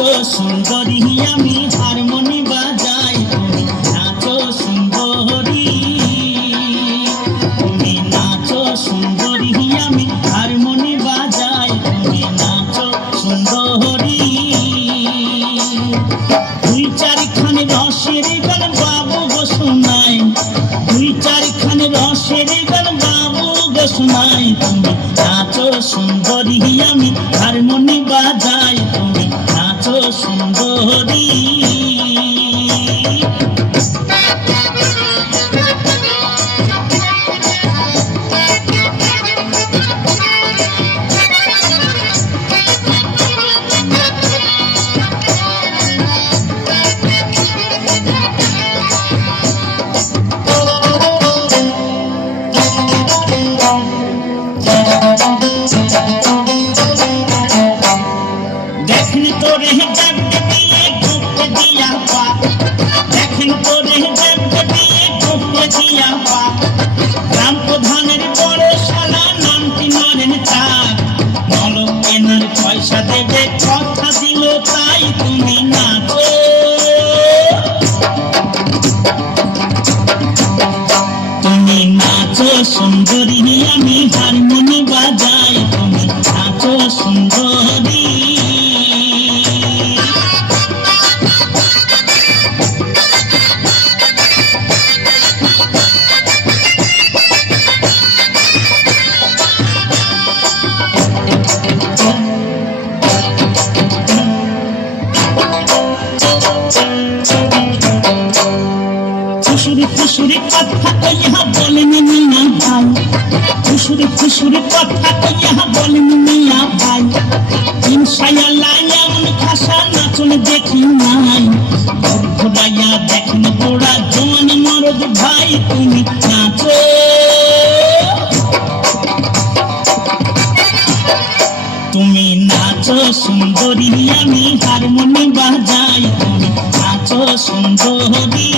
নাচো সুন্দরী আমি হারমোনি বাজাই, তুমি নাচো সুন্দরী। তুমি নাচো সুন্দরী আমি হারমোনি বাজাই, তুমি নাচো সুন্দরী। দুই চারখানে রসের গান বাবু গো শোনাই, দুই চারখানে রসের গান বাবু গো শোনাই। তুমি নাচো সুন্দরী আমি হারমোনি বাজাই, তুমি নাচো সুন্দরী। দেখনি তোরে জাগতে দিয়ে ঘুরতে দিয়া পা, দেখনি তোরে জাগতে দিয়ে ঘুরতে দিয়া পা। গ্রাম প্রধানের বড় শালা নামটি মারেন চাক, নলক কেনার পয়সা দেবে কথা দিল তাই। তুমি নাচো, তুমি নাচো সুন্দরী আমি হারমোনি বাজাই, তুমি নাচো সুন্দরী। খুশুরি খুশুরি কথা কইয়া বলেন মিয়া ভাই, খুশুরি খুশুরি কথা কইয়া বলেন মিয়া ভাই। ইনশাআল্লাহ এমন ভাষা নাচন দেখি নাই, ঘোড়াইয়া দেখেন গোড়া জোয়ান মরদ ভাই। তুমি নাচো, তুমি নাচো সুন্দরী আমি হারমোনি বাজাই, তুমি নাচো সুন্দরী।